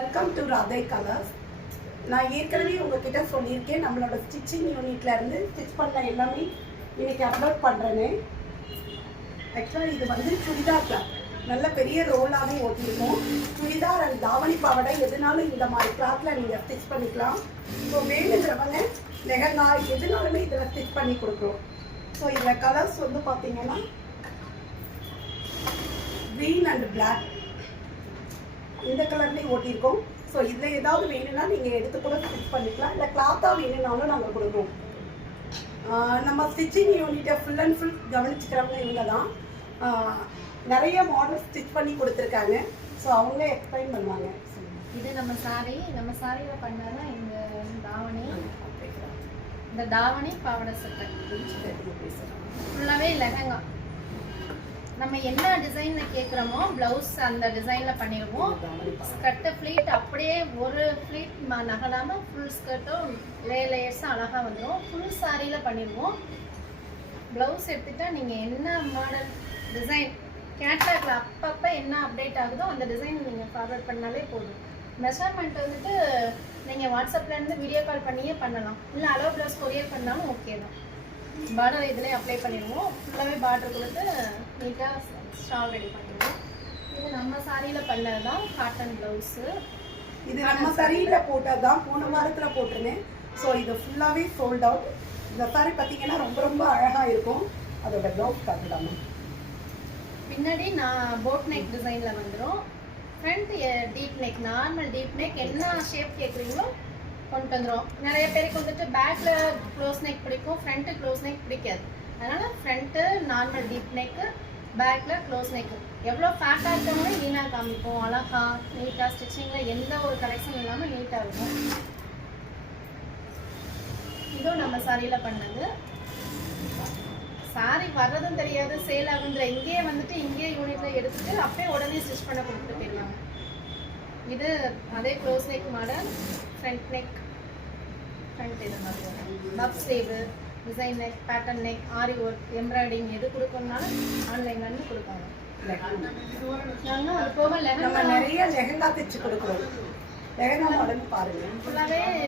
Welcome to Radhai colours. நான் ஏற்கனவே உங்ககிட்ட சொல்லியிருக்கேன், நம்மளோட ஸ்டிச்சிங் யூனிட்ல இருந்து ஸ்டிச் பண்ண எல்லாமே இன்னைக்கு அப்லோட் பண்ணுறேன்னு. ஆக்சுவலாக இது வந்து சுடிதார் கிளாத், நல்ல பெரிய ரோலாகவே ஓட்டியிருக்கோம். சுடிதார் அண்ட் தாவணி பாவடை எதுனாலும் இந்த மாதிரி கிளாத்தில் நீங்கள் ஸ்டிச் பண்ணிக்கலாம். ஸோ வேணுங்கிறவங்க லெஹங்கா எதுனாலுமே இதில் ஸ்டிச் பண்ணி கொடுக்குறோம். ஸோ இதில் கலர்ஸ் வந்து பார்த்தீங்கன்னா க்ரீன் அண்ட் பிளாக், இந்த கலர்லேயும் ஓட்டியிருக்கோம். ஸோ இதில் ஏதாவது வேணும்னா நீங்கள் எடுத்து கூட ஸ்டிச் பண்ணிக்கலாம், இல்லை கிளாத்தாக வேணும்னாலும் நாங்கள் கொடுக்குறோம். நம்ம ஸ்டிச்சிங் யூனிட்டை ஃபுல் அண்ட் ஃபுல் கவனிச்சுக்கிறவங்க இவங்க தான். நிறைய மாடல் ஸ்டிச் பண்ணி கொடுத்துருக்காங்க. ஸோ அவங்க எக்ஸ்பிளைன் பண்ணுவாங்க. இது நம்ம சாரியில் பண்ணாதான் இந்த தாவணி பாவாடை சட்டை ஃபுல்லாகவே லெஹங்கா. நம்ம என்ன டிசைனில் கேட்குறோமோ ப்ளவுஸ் அந்த டிசைனில் பண்ணிடுவோம். ஸ்கர்ட்டு ஃப்ளீட் அப்படியே ஒரு ஃப்ளீட் நகலாமல் ஃபுல் ஸ்கர்ட்டும் லேயர்ஸாக அழகாக வந்துடும். ஃபுல் சாரியில் பண்ணிடுவோம். ப்ளவுஸ் எடுத்துகிட்டா நீங்கள் என்ன மாடல் டிசைன் கேட்லாக்ல அப்பப்போ என்ன அப்டேட் ஆகுதோ அந்த டிசைன் நீங்கள் ஃபார்வர்ட் பண்ணாலே போதும். மெஷர்மெண்ட் வந்துட்டு நீங்கள் வாட்ஸ்அப்லேருந்து வீடியோ கால் பண்ணியே பண்ணலாம், இல்லை அளவு ப்ளவுஸ் கொரியர் பண்ணாலும் ஓகே தான். பார்டர் இதிலே அப்ளை பண்ணிடுவோம். ஃபுல்லாகவே பார்டர் கொடுத்து நீட்டாக ஸ்டால் ரெடி பண்ணிடுவோம். இது நம்ம சாரியில் பண்ணது தான் காட்டன் ப்ளவுஸு. இது நம்ம சாரியில் போட்டது தான், போன வாரத்தில் போட்டிருந்தேன். ஸோ இது ஃபுல்லாகவே சோல்ட் அவுட். இந்த சாரி பார்த்தீங்கன்னா ரொம்ப ரொம்ப அழகாக இருக்கும். அதோட ப்ளவுஸ் பார்த்துடாம பின்னாடி நான் போட் நெக் டிசைனில் வந்துடும். Front deep neck, normal deep neck, என்ன ஷேப் கேட்குறீங்களோ கொண்டு வந்துடும். நிறைய பேருக்கு வந்துட்டு பேக்கில் க்ளோஸ் நெக் பிடிக்கும், ஃப்ரண்ட்டு க்ளோஸ் நெக் பிடிக்காது. அதனால் ஃப்ரண்ட்டு நார்மல் டீப் நெக்கு, பேக்கில் க்ளோஸ் நெக்கு. எவ்வளோ ஃபேட்டாக இருக்கவங்களே லீனாக காமிப்போம். அழகாக நீட்டாக ஸ்டிச்சிங்கில் எந்த ஒரு கரெக்ஷன் இல்லாமல் நீட்டாக இருக்கும். இதுவும் நம்ம சாரியில் பண்ணது. சாரி வர்றதும் தெரியாது, சேல் ஆகுங்கிற இங்கேயே வந்துட்டு இங்கேயே யூனிட்டில் எடுத்துகிட்டு அப்படியே உடனே ஸ்டிச் பண்ண கொடுத்துட்டு போயிடுவாங்க. இது அதே close neck model, front neck, front இது மாதிரி puff sleeve, design neck, pattern neck, aari work, embroidery எது கொடுக்கணும்னாலும் ஆன்லைன்லேருந்து கொடுப்பாங்க. அது போக லெஹங்கா நிறைய லெஹங்கா தைச்சு கொடுக்குறோம். லெஹங்கா மாடல் பாருங்கள். ஃபுல்லாகவே